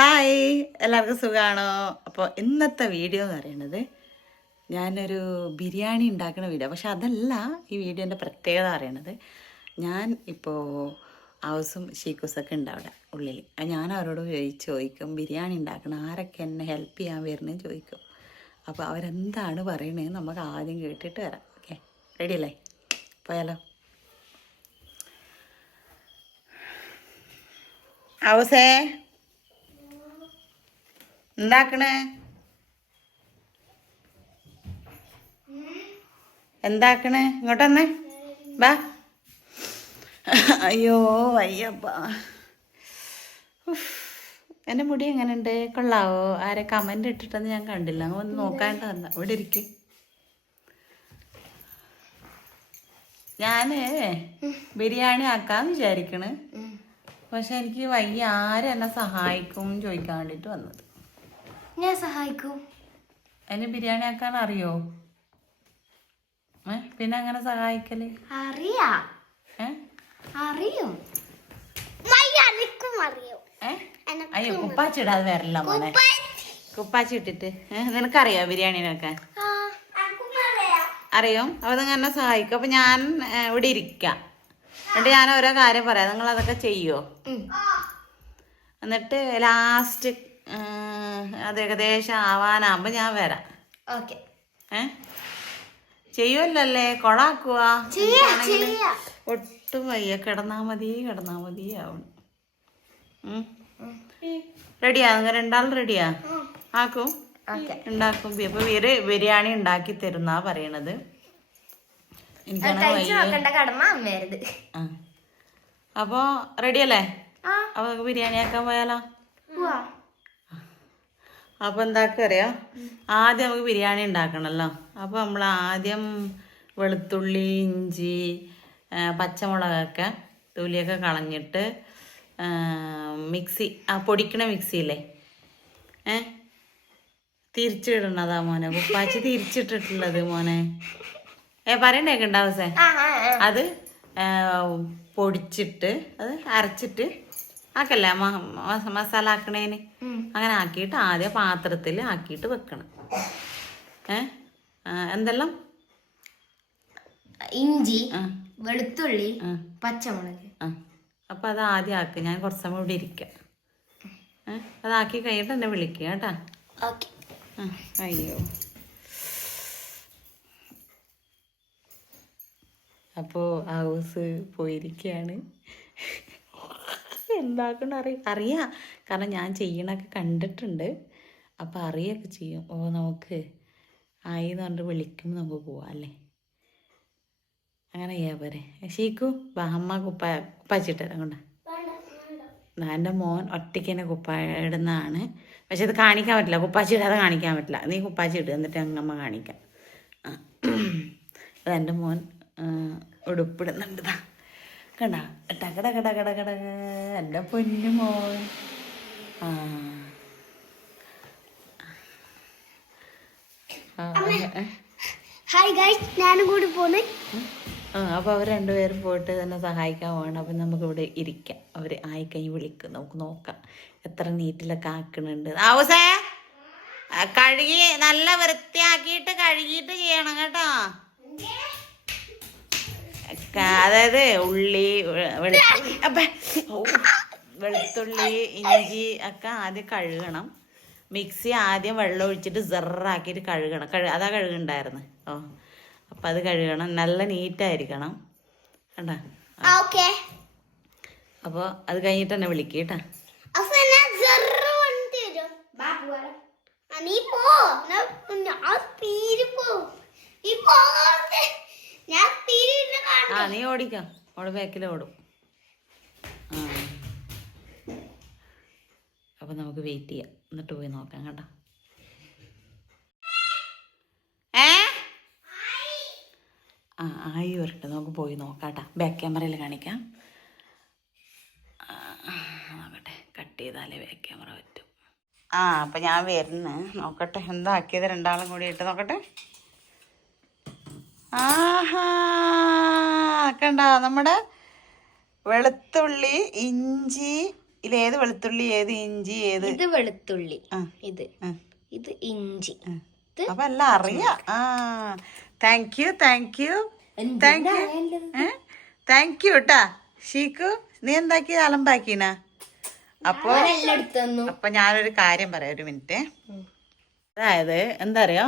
Hi, എല്ലാവർക്കും സുഖമാണോ? അപ്പോൾ ഇന്നത്തെ വീഡിയോ എന്ന് പറയുന്നത് ഞാനൊരു ബിരിയാണി ഉണ്ടാക്കുന്ന വീഡിയോ. പക്ഷെ അതല്ല ഈ വീഡിയോൻ്റെ പ്രത്യേകത പറയുന്നത്. ഞാൻ ഇപ്പോൾ ഹൗസും ഷീക്കൂസൊക്കെ ഉണ്ട് അവിടെ ഉള്ളിൽ. ഞാൻ അവരോട് ചോദിക്കും ബിരിയാണി ഉണ്ടാക്കണം, ആരൊക്കെ എന്നെ ഹെൽപ്പ് ചെയ്യാൻ വരുന്നതെന്ന് ചോദിക്കും. അപ്പോൾ അവരെന്താണ് പറയണതെന്ന് നമുക്ക് ആദ്യം കേട്ടിട്ട് വരാം. ഓക്കെ, റെഡി അല്ലേ? പോയാലോ? ഹൗസേ, എന്താക്കണേ? എന്താക്കണേ? ഇങ്ങോട്ടന്നെ ബാ. അയ്യോ വയ്യപ്പാ. എൻ്റെ മുടി എങ്ങനെയുണ്ട്? കൊള്ളാവോ? ആരെ കമൻ്റ് ഇട്ടിട്ടെന്ന് ഞാൻ കണ്ടില്ല. ഒന്ന് നോക്കാണ്ട് വന്ന. ഇവിടെ ഇരിക്കും. ഞാൻ ബിരിയാണി ആക്കാന്ന് വിചാരിക്കണ്. പക്ഷെ എനിക്ക് വയ്യ. ആരെന്നെ സഹായിക്കും ചോദിക്കാൻ വേണ്ടിയിട്ട് വന്നത്. ഞാൻ സഹായിക്കും. എന്നെ ബിരിയാണി ആക്കാൻ അറിയോ? പിന്നെ അങ്ങനെ സഹായിക്കല്? അറിയും. അയ്യോ, കുപ്പാച്ചിടാതെ വരല്ല മോനെ. കുപ്പാച്ചി ഇട്ടിട്ട് നിനക്കറിയോ ബിരിയാണി വെക്കാൻ? അറിയും. അപ്പൊ നിങ്ങൾ എന്നെ സഹായിക്കും. അപ്പൊ ഞാൻ ഇവിടെ ഇരിക്കാം. എന്നിട്ട് ഞാൻ ഓരോ കാര്യം പറയാം. നിങ്ങൾ അതൊക്കെ ചെയ്യോ? എന്നിട്ട് ലാസ്റ്റ് അത് ഏകദേശം ആവാനാകുമ്പോ ഞാൻ വരാം. ഓക്കെ. ചെയ്യുമല്ലേ? കൊളാക്കുക. ഒട്ടും വയ്യ. കിടന്നാ മതി ആവണം. റെഡിയാ? നിങ്ങൾ രണ്ടാളും റെഡിയാ? ആക്കും, ഉണ്ടാക്കും. അപ്പൊ ബിരിയാണി ഉണ്ടാക്കി തരുന്നാ പറയണത്. അപ്പൊ റെഡിയല്ലേ? അപ്പൊ നമുക്ക് ബിരിയാണി ആക്കാൻ പോയാലോ? അപ്പോൾ എന്താക്കുക അറിയാം? ആദ്യം നമുക്ക് ബിരിയാണി ഉണ്ടാക്കണമല്ലോ. അപ്പോൾ നമ്മൾ ആദ്യം വെളുത്തുള്ളി, ഇഞ്ചി, പച്ചമുളകൊക്കെ തൊലിയൊക്കെ കളഞ്ഞിട്ട് മിക്സി, പൊടിക്കണ മിക്സിയില്ലേ, തിരിച്ചിടണതാ മോനെ. കുപ്പാച്ചി തിരിച്ചിട്ടിട്ടുള്ളത് മോനെ. പറയണ്ടേക്കെ ഉണ്ടാവും സേ. അത് പൊടിച്ചിട്ട് അത് അരച്ചിട്ട് ആക്കല്ലേ മസാല ആക്കണേന്. അങ്ങനെ ആക്കിയിട്ട് ആദ്യം പാത്രത്തിൽ ആക്കിയിട്ട് വെക്കണം. എന്തെല്ലാം? ഇഞ്ചി, വെളുത്തുള്ളി, പച്ചമുളക്. അപ്പം അത് ആദ്യം ആക്കുക. ഞാൻ കുറച്ച് സമയം ഇവിടെ ഇരിക്കാം. അതാക്കി കഴിഞ്ഞിട്ട് എന്നെ വിളിക്കുക കേട്ടാ. അയ്യോ, അപ്പോൾ ഹൗസ് പോയിരിക്കുകയാണ്. എന്താക്കണം അറിയാം. കാരണം ഞാൻ ചെയ്യണൊക്കെ കണ്ടിട്ടുണ്ട്. അപ്പം അറിയൊക്കെ ചെയ്യും. നമുക്ക് ആയി എന്ന് പറഞ്ഞിട്ട് വിളിക്കുമ്പോൾ നമുക്ക് പോവാം അല്ലേ? അങ്ങനെ ചെയ്യാൻ പോരെ? ഷീക്കു വാ, അമ്മ കുപ്പാച്ചിട്ടരാം കൊണ്ട്. എൻ്റെ മോൻ ഒറ്റയ്ക്ക് തന്നെ കുപ്പായ ഇടുന്നതാണ്. പക്ഷെ അത് കാണിക്കാൻ പറ്റില്ല. കുപ്പാച്ചി ഇടാതെ കാണിക്കാൻ പറ്റില്ല. നീ കുപ്പാച്ചി ഇടുക, എന്നിട്ട് അങ്ങമ്മ കാണിക്കാം. അതെൻ്റെ മോൻ ഉടുപ്പിടുന്നുണ്ട്. കണ്ട ടകട എൻ്റെ പൊന്നു മോൻ. ഹായ് ഗൈസ്, ഞാനും കൂടി പോന്ന്. അപ്പോൾ അവർ രണ്ടുപേരും പോയിട്ട് തന്നെ സഹായിക്കാൻ പോകണം. അപ്പം നമുക്കിവിടെ ഇരിക്കാം. അവർ ആയിക്കൈ വിളിക്കും. നമുക്ക് നോക്കാം എത്ര നീറ്റിലൊക്കെ ആക്കണുണ്ട്. ആവസേ, കഴുകി നല്ല വൃത്തിയാക്കിയിട്ട് കഴുകിയിട്ട് ചെയ്യണം കേട്ടോ. അതായത് ഉള്ളി, വെളുത്തുള്ളി, ഇഞ്ചി ഒക്കെ ആദ്യം കഴുകണം. മിക്സി ആദ്യം വെള്ളം ഒഴിച്ചിട്ട് സെറാക്കിയിട്ട് കഴുകണം. അതാ കഴുകുണ്ടായിരുന്നു. അപ്പം അത് കഴുകണം. നല്ല നീറ്റായിരിക്കണം കണ്ടാ. അപ്പോൾ അത് കഴിഞ്ഞിട്ട് തന്നെ വിളിക്കുക കേട്ടാ. നീ ഓടിക്കാം. അവിടെ ബാക്കിൽ ഓടും. അപ്പം നമുക്ക് വെയിറ്റ് ചെയ്യാം. എന്നിട്ട് പോയി നോക്കാം കേട്ടോ. ആയി വരട്ടെ, നമുക്ക് പോയി നോക്കാം കേട്ടോ. ബാക്ക് ക്യാമറയിൽ കാണിക്കാം. നോക്കട്ടെ, കട്ട് ചെയ്താലേ ബാക്ക് ക്യാമറ പറ്റും. അപ്പം ഞാൻ വരുന്നു. നോക്കട്ടെ എന്താക്കിയത്. രണ്ടാളും കൂടി ഇട്ട് നോക്കട്ടെ. കണ്ട നമ്മുടെ വെളുത്തുള്ളി, ഇഞ്ചി, ഇത് ഏത് വെളുത്തുള്ളി, ഏത് ഇഞ്ചി, ഏത്? ഇത് വെളുത്തുള്ളി, ആ, ഇത് ആ. ഇത് ഇഞ്ചി. അപ്പൊ എല്ലാം അറിയാം. ആ, thank you thank you thank you thank you കേട്ടാ. ഷീക്കു, നീ എന്താക്കി അലമ്പാക്കീന? അപ്പൊ അപ്പൊ ഞാനൊരു കാര്യം പറയാം, ഒരു മിനിറ്റ്. അതായത് എന്താ അറിയോ,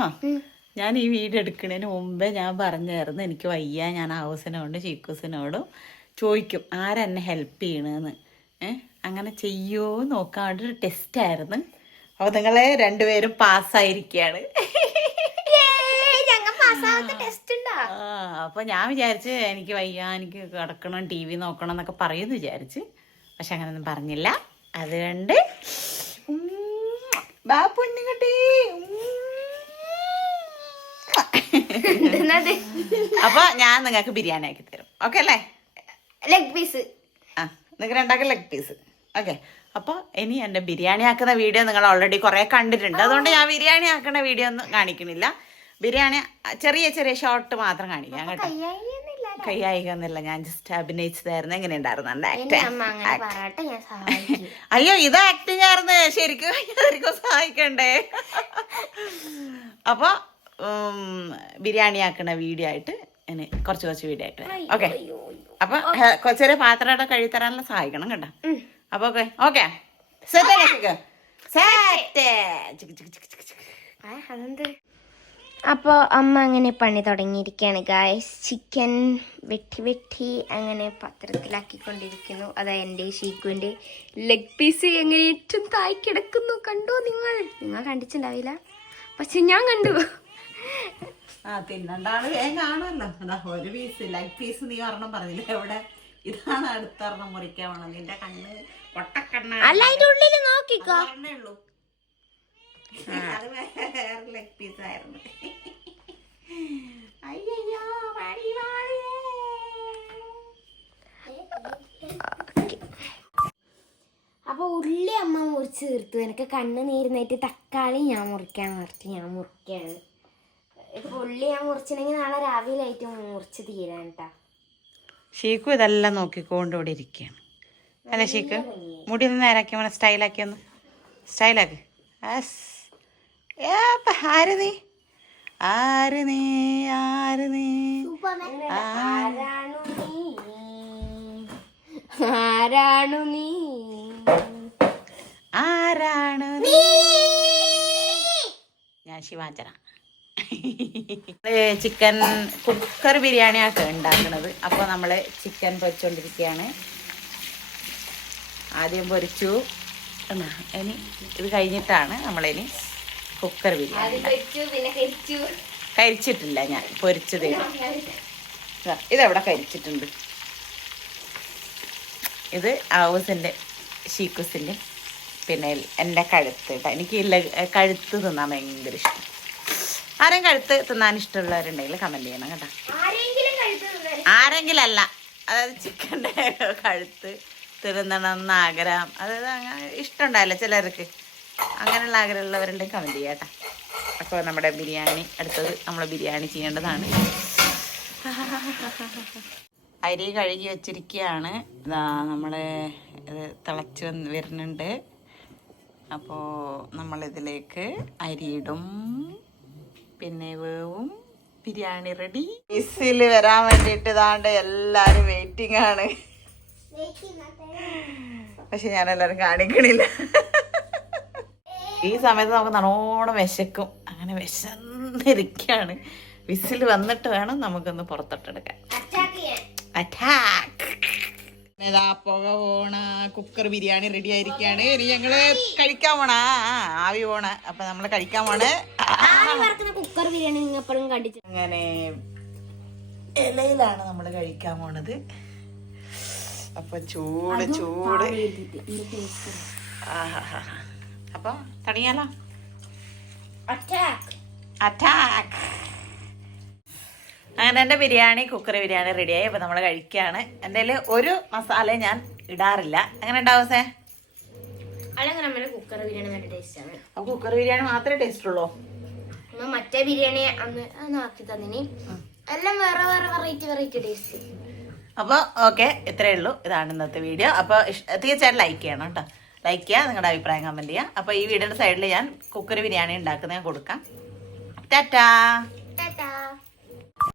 ഞാൻ ഈ വീഡിയോ എടുക്കുന്നതിന് മുമ്പേ ഞാൻ പറഞ്ഞായിരുന്നു എനിക്ക് വയ്യ, ഞാൻ ഹൗസിനോടും ഷീക്കൂസിനോടും ചോദിക്കും ആരെന്നെ ഹെൽപ്പ് ചെയ്യണമെന്ന്. അങ്ങനെ ചെയ്യുമോ നോക്കാൻ വേണ്ടി ഒരു ടെസ്റ്റ് ആയിരുന്നു. അപ്പൊ നിങ്ങളെ രണ്ടുപേരും പാസ്സായിരിക്കുകയാണ്. അപ്പൊ ഞാൻ വിചാരിച്ച് എനിക്ക് വയ്യ, എനിക്ക് കിടക്കണം, TV നോക്കണം എന്നൊക്കെ പറയുമെന്ന് വിചാരിച്ച്. പക്ഷെ അങ്ങനെയൊന്നും പറഞ്ഞില്ല. അതുകൊണ്ട് ബാപ്പുണ്ണിക്കുട്ടി. അപ്പൊ ഞാൻ നിങ്ങൾക്ക് ബിരിയാണി ആക്കി തരും. ഓക്കെ അല്ലേ? Leg piece. ആ, നിങ്ങൾക്ക് രണ്ടാക്കും ലെഗ് പീസ്. ഓക്കെ. അപ്പോൾ ഇനി എൻ്റെ ബിരിയാണി ആക്കുന്ന വീഡിയോ നിങ്ങൾ ഓൾറെഡി കുറേ കണ്ടിട്ടുണ്ട്. അതുകൊണ്ട് ഞാൻ ബിരിയാണി ആക്കുന്ന വീഡിയോ ഒന്നും കാണിക്കണില്ല. ബിരിയാണി ചെറിയ ചെറിയ ഷോർട്ട് മാത്രം കാണിക്കാം കേട്ടോ. കയ്യായിക്കൊന്നുമില്ല, ഞാൻ ജസ്റ്റ് അഭിനയിച്ചതായിരുന്നു. എങ്ങനെ ഉണ്ടായിരുന്നു അയ്യോ, ഇത് ആക്ടിങ് ആയിരുന്നു. ശരിക്കും സഹായിക്കണ്ടേ? അപ്പൊ ബിരിയാണി ആക്കുന്ന വീഡിയോ ആയിട്ട് ഇനി കുറച്ച് വീഡിയോ ആയിട്ട് വരാം. ഓക്കെ. അപ്പൊ ചെറിയ പാത്രമൊക്കെ കഴുകിത്തരാനുള്ള സഹായിക്കണം കേട്ടോ. അപ്പൊ ഓക്കെ ഓക്കെ അപ്പോൾ അമ്മ അങ്ങനെ പണി തുടങ്ങിയിരിക്കുകയാണ് ഗായ്സ്. ചിക്കൻ വെട്ടി അങ്ങനെ പാത്രത്തിലാക്കിക്കൊണ്ടിരിക്കുന്നു. അതാ എൻ്റെ ഷീക്കുവിൻ്റെ ലെഗ് പീസ് എങ്ങനെ ഏറ്റവും താഴെ കിടക്കുന്നു. കണ്ടോ നിങ്ങൾ കണ്ടിട്ടുണ്ടാവില്ല, പക്ഷെ ഞാൻ കണ്ടു. തിന്നണ്ടാള് വേഗം കാണുമല്ലോ. ഒരു പീസ് ലെഗ് പീസ് നീ ഒരെണ്ണം പറഞ്ഞില്ല എവിടെ? ഇതാണ് അടുത്തൊരെണ്ണം മുറിക്കാൻ വേണം. നിന്റെ കണ്ണ് പൊട്ടക്കണ്ണ അല്ല, അതിന്റെ ഉള്ളിൽ നോക്കിക്കോ. ഉള്ളൂ, അത് വേറെ ലെഗ് പീസ് ആയിരുന്നു. അയ്യോ, അപ്പൊ ഉള്ളി അമ്മ മുറിച്ച് തീർത്തു. എനിക്ക് കണ്ണ് നീരുന്നായിട്ട് തക്കാളി ഞാൻ മുറിക്കാൻ നിർത്തി. ഞാൻ മുറിക്കാണ്. ഇപ്പൊ ഉള്ളി ഞാൻ മുറിച്ചിട്ടുണ്ടെങ്കിൽ നാളെ രാവിലെ ആയിട്ട് മുറിച്ച് തീരാൻ കേട്ടാ. ഷീക്കു ഇതെല്ലാം നോക്കിക്കൊണ്ട് ഇവിടെ ഇരിക്കുകയാണ് അല്ലേ ഷീക്ക്? മുടി ഒന്ന് നേരാക്കി വേണം, സ്റ്റൈലാക്കി ഒന്ന് സ്റ്റൈലാക്കി. ആര് നീ ആര് നീ ആര് നീ ആരാണു നീ ആരാണു നീ? ഞാൻ ശിവാചന. ചിക്കൻ കുക്കർ ബിരിയാണിയൊക്കെ ഉണ്ടാക്കുന്നത്. അപ്പോൾ നമ്മൾ ചിക്കൻ പൊരിച്ചുകൊണ്ടിരിക്കുകയാണ്. ആദ്യം പൊരിച്ചു. ഇനി ഇത് കഴിഞ്ഞിട്ടാണ് നമ്മളിനി കുക്കർ ബിരിയാണി. കരിച്ചിട്ടില്ല, ഞാൻ പൊരിച്ചത്. ഇതെവിടെ കരിച്ചിട്ടുണ്ട്? ഇത് ഹൗസിൻ്റെ ഷീക്കുസിൻ്റെ പിന്നെ എൻ്റെ കഴുത്ത്. എനിക്ക് കഴുത്ത് തിന്നാൻ ഭയങ്കര ഇഷ്ടം. ആരെയും കഴുത്ത് തിന്നാൻ ഇഷ്ടമുള്ളവരുണ്ടെങ്കിൽ കമൻറ്റ് ചെയ്യണം കേട്ടോ. ആരെങ്കിലും അല്ല, അതായത് ചിക്കൻ്റെ കഴുത്ത് തിന്നണമെന്ന് ആഗ്രഹം, അതായത് അങ്ങനെ ഇഷ്ടമുണ്ടാവില്ല ചിലർക്ക്. അങ്ങനെയുള്ള ആഗ്രഹമുള്ളവരുണ്ടെങ്കിൽ കമൻറ്റ് ചെയ്യാം കേട്ടോ. അപ്പോൾ നമ്മുടെ ബിരിയാണി അടുത്തത് നമ്മൾ ബിരിയാണി ചെയ്യേണ്ടതാണ്. അരി കഴുകി വെച്ചിരിക്കുകയാണ്. ഇതാ നമ്മളെ ഇത് തിളച്ച് വരുന്നുണ്ട്. അപ്പോൾ നമ്മളിതിലേക്ക് അരിയിടും, പിന്നെ വേവും. ബിരിയാണി റെഡി. വിസിൽ വരാൻ വേണ്ടിയിട്ട് ഇതാണ്ട് എല്ലാവരും വെയിറ്റിംഗ് ആണ്. പക്ഷെ ഞാൻ എല്ലാവരും കാണിക്കണില്ല. ഈ സമയത്ത് നമുക്ക് നല്ലോണം വിശക്കും. അങ്ങനെ വിശന്നിരിക്കുകയാണ്. വിസിൽ വന്നിട്ട് വേണം നമുക്കൊന്ന് പുറത്തോട്ടെടുക്കാൻ. അറ്റാക്ക്. പുക പോണ കുക്കർ ബിരിയാണി റെഡി ആയിരിക്കുകയാണ്. ഇനി ഞങ്ങള് കഴിക്കാൻ പോണ ആവി പോണ. അപ്പൊ നമ്മള് കഴിക്കാൻ പോണ കുക്കർ ബിരിയാണി എപ്പോഴും കണ്ടിട്ട്. അങ്ങനെ ഇലയിലാണ് നമ്മള് കഴിക്കാൻ പോണത്. അപ്പൊ ചൂട് ചൂട്. അപ്പൊ തുടങ്ങിയാലോ? അറ്റാക്ക്. അങ്ങനെ എൻ്റെ ബിരിയാണി കുക്കർ ബിരിയാണി റെഡിയായി. അപ്പോൾ നമ്മൾ കഴിക്കുകയാണ്. എൻ്റെ കയ്യിൽ ഒരു മസാല ഞാൻ ഇടാറില്ല. എങ്ങനെ ഉണ്ടാവും സേ? കുക്കർ ബിരിയാണി നല്ല ടേസ്റ്റാണ്. അപ്പോൾ കുക്കർ ബിരിയാണി മാത്രമേ ടേസ്റ്റ് ഉള്ളൂ. മറ്റേ ബിരിയാണി അന്ന് ആക്കി തന്നിനി എല്ലാം വേറെ വേറെ വെറൈറ്റി ടേസ്റ്റ്. അപ്പോൾ ഓക്കെ, ഇത്രയേ ഉള്ളൂ. ഇതാണ് ഇന്നത്തെ വീഡിയോ. അപ്പോൾ തീർച്ചയായിട്ടും ലൈക്ക് ചെയ്യണം കേട്ടോ. ലൈക്ക് ചെയ്യുക, നിങ്ങളുടെ അഭിപ്രായം കമൻറ്റ് ചെയ്യുക. അപ്പോൾ ഈ വീഡിയോയുടെ സൈഡിൽ ഞാൻ കുക്കറി ബിരിയാണി ഉണ്ടാക്കുന്നത് ഞാൻ കൊടുക്കാം. ടാറ്റാ.